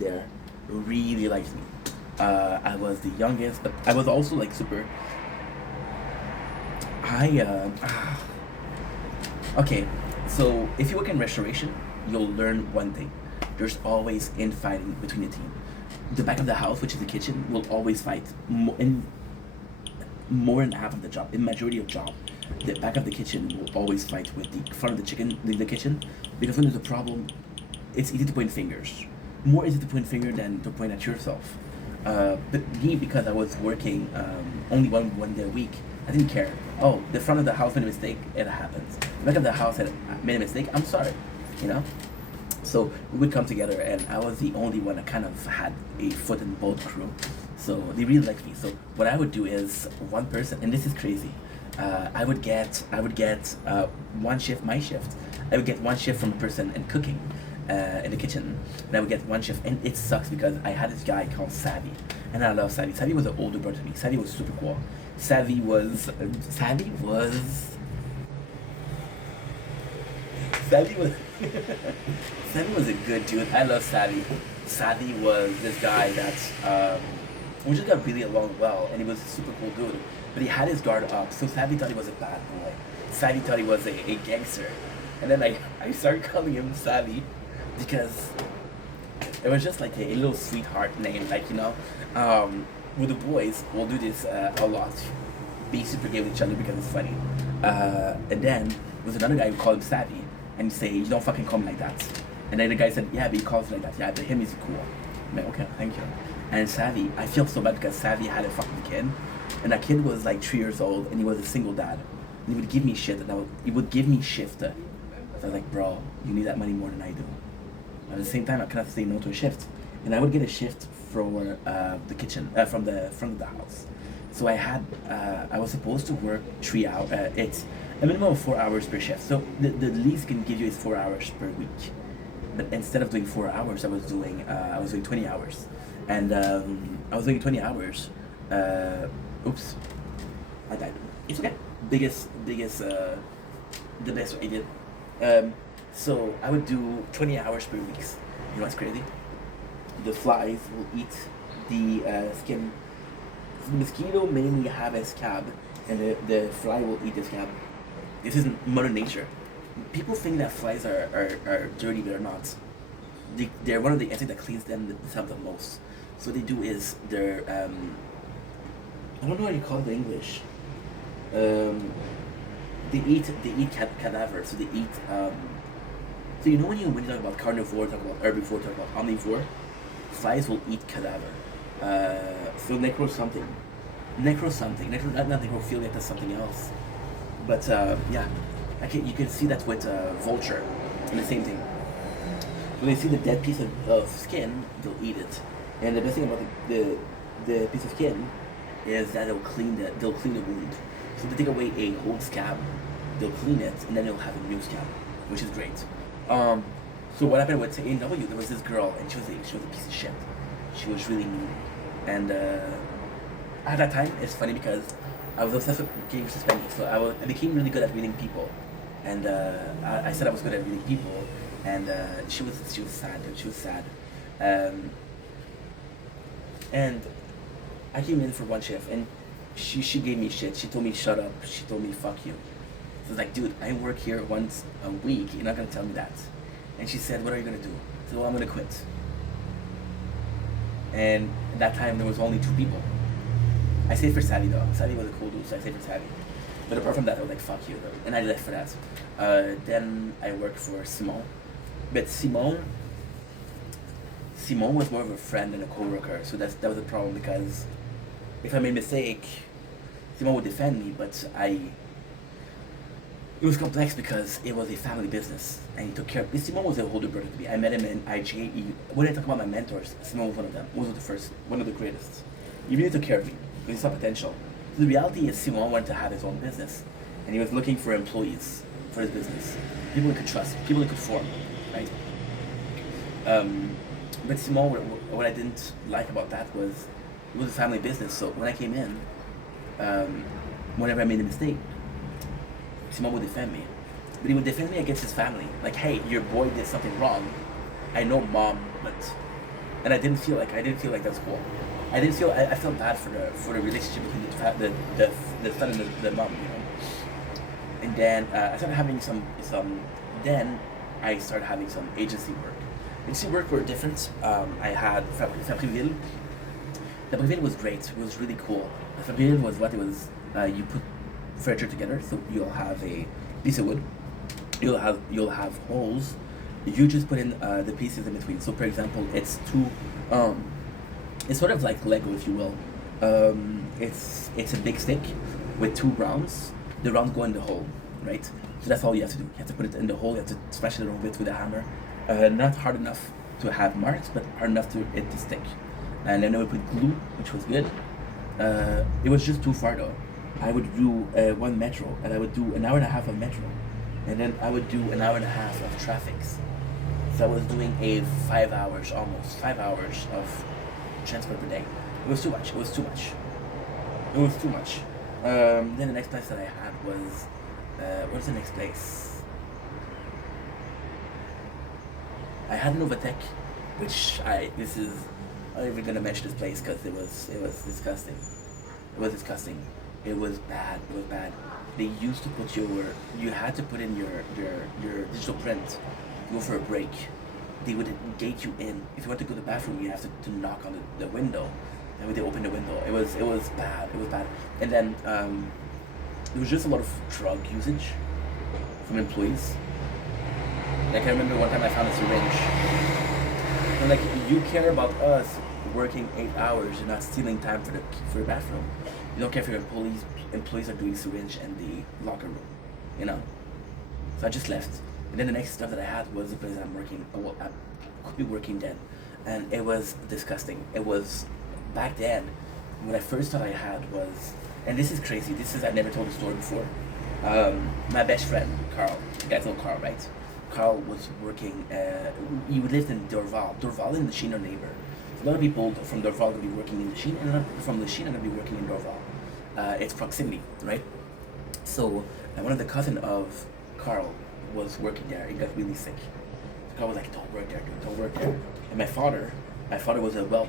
there really liked me. I was the youngest, but I was also like super. I Okay, so if you work in restoration, you'll learn one thing. There's always infighting between the team. The back of the house, which is the kitchen, will always fight. In more than half of the job, in majority of job, the back of the kitchen will always fight with the front of the kitchen, because when there's a problem, it's easy to point fingers. More easy to point finger than to point at yourself. But me, because I was working only one day a week, I didn't care. Oh, the front of the house made a mistake. It happens. The back of the house had made a mistake. I'm sorry, you know. So we would come together, and I was the only one that kind of had a foot in both crew. So they really liked me. So what I would do is one person, and this is crazy. I would get one shift, my shift. I would get one shift from a person in cooking, in the kitchen, and I would get one shift. And it sucks because I had this guy called Savvy, and I love Savvy. Savvy was an older brother to me. Savvy was super cool. Savvy was Savvy was Savvy was a good dude. I love Savvy. Savvy was this guy that we just got really along well, and he was a super cool dude. But he had his guard up, so Savvy thought he was a bad boy. Savvy thought he was a gangster, and then I started calling him Savvy because it was just like a little sweetheart name, like with the boys, we'll do this a lot. Be super gay with each other because it's funny. And then there was another guy who called him Savvy, and he say, "You don't fucking call me like that." And then the guy said, "Yeah, but he calls me like that. Yeah, but him is cool." I'm like, "Okay, thank you." And Savvy, I feel so bad because Savvy had a fucking kid, and that kid was like 3 years old, and he was a single dad. And he would give me shit, and he would give me shift. So I was like, "Bro, you need that money more than I do." At the same time, I cannot say no to a shift, and I would get a shift from the kitchen, from the front of the house. So I was supposed to work 3 hours. It's a minimum of 4 hours per shift. So the least can give you is 4 hours per week. But instead of doing 4 hours, I was doing 20 hours, and I was doing 20 hours. Oops, I died. It's okay. Biggest the best I did. So I would do 20 hours per week. You know what's crazy? The flies will eat the skin. The mosquito mainly have a scab, and the fly will eat the scab. This is Mother Nature. People think that flies are dirty, but they're not. They're one of the insects that cleans themselves the most. So what they do is I don't know how you call it in English. Um, they eat cadavers. So they eat. So when you talk about carnivore, talk about herbivore, talk about omnivore, flies will eat cadaver. So not necrophilia. That's something else. But yeah, you can see that with vulture, and the same thing. When they see the dead piece of skin, they'll eat it. And the best thing about the piece of skin is that they'll clean the wound. So they take away a old scab, they'll clean it, and then they'll have a new scab, which is great. Um, so what happened with A&W? There was this girl, and she was a piece of shit. She was really mean, and at that time, it's funny because I was obsessed with getting suspended. So I became really good at reading people, and I said I was good at reading people, and she was sad. She was sad, um, and I came in for one shift, and she gave me shit. She told me shut up. She told me fuck you. So I was like, dude, I work here once a week. You're not gonna tell me that. And she said, what are you gonna do? I said, well, I'm gonna quit. And at that time, there was only 2 people. I stayed for Savvy though. Savvy was a cool dude, so I stayed for Savvy. But apart from that, I was like, fuck you, though. And I left for that. Then I worked for Simon. But Simon was more of a friend than a coworker. So that was a problem because if I made a mistake, Simon would defend me, but it was complex because it was a family business, and he took care of. Simon was a older brother to me. I met him in IGA. When I talk about my mentors, Simon was one of them. He was the first, one of the greatest. He really took care of me because he saw potential. So the reality is, Simon wanted to have his own business, and he was looking for employees for his business, people he could trust, people he could form, right? But Simon, what I didn't like about that was it was a family business. So when I came in, whenever I made a mistake, Simon would defend me. But he would defend me against his family. Like, hey, your boy did something wrong. I know mom, but and I didn't feel like that's cool. I felt bad for the relationship between the son and the mom, you know. And then I started having some. Then I started having some agency work. Agency work were different. I had Fabriville. Fabriville was great. It was really cool. Fabriville was what it was. You put furniture together, so you'll have a piece of wood. You'll have holes. You just put in the pieces in between. So, for example, it's two. It's sort of like Lego, if you will. It's a big stick with two rounds. The rounds go in the hole, right? So that's all you have to do. You have to put it in the hole. You have to smash it a little bit with a hammer. Not hard enough to have marks, but hard enough to it to stick. And then I would put glue, which was good. It was just too far though. I would do one metro, and I would do an hour and a half of metro, and then I would do an hour and a half of traffics. So I was doing a 5 hours, almost 5 hours of transport per day. It was too much. It was too much. It was too much. Then the next place that I had was, what was the next place? I had Novatech, which I'm not even gonna mention this place because it was disgusting. It was disgusting. It was bad. It was bad. They used to put you had to put in your digital print, go for a break. They would gate you in. If you want to go to the bathroom, you have to knock on the window. And when they open the window, it was bad. It was bad. And then there was just a lot of drug usage from employees. Like I remember one time I found a syringe. And like you care about us working 8 hours and not stealing time for the bathroom. You don't care if your employees are doing syringe in the locker room, you know. So I just left. And then the next stuff that I had was the place I'm working. Well, I could be working then, and it was disgusting. It was back then. What I first thought I had was, and this is crazy. I never told the story before. My best friend Carl. You guys know Carl, right? Carl was working. He lived in Dorval. Dorval and Lachine are neighbor. A lot of people from Dorval are going to be working in Lachine, and a lot of people from Lachine are going to be working in Dorval. It's proximity, right? So one of the cousin of Carl was working there. He got really sick. So Carl was like, "Don't work there, dude. Don't work there." And my father was a welder.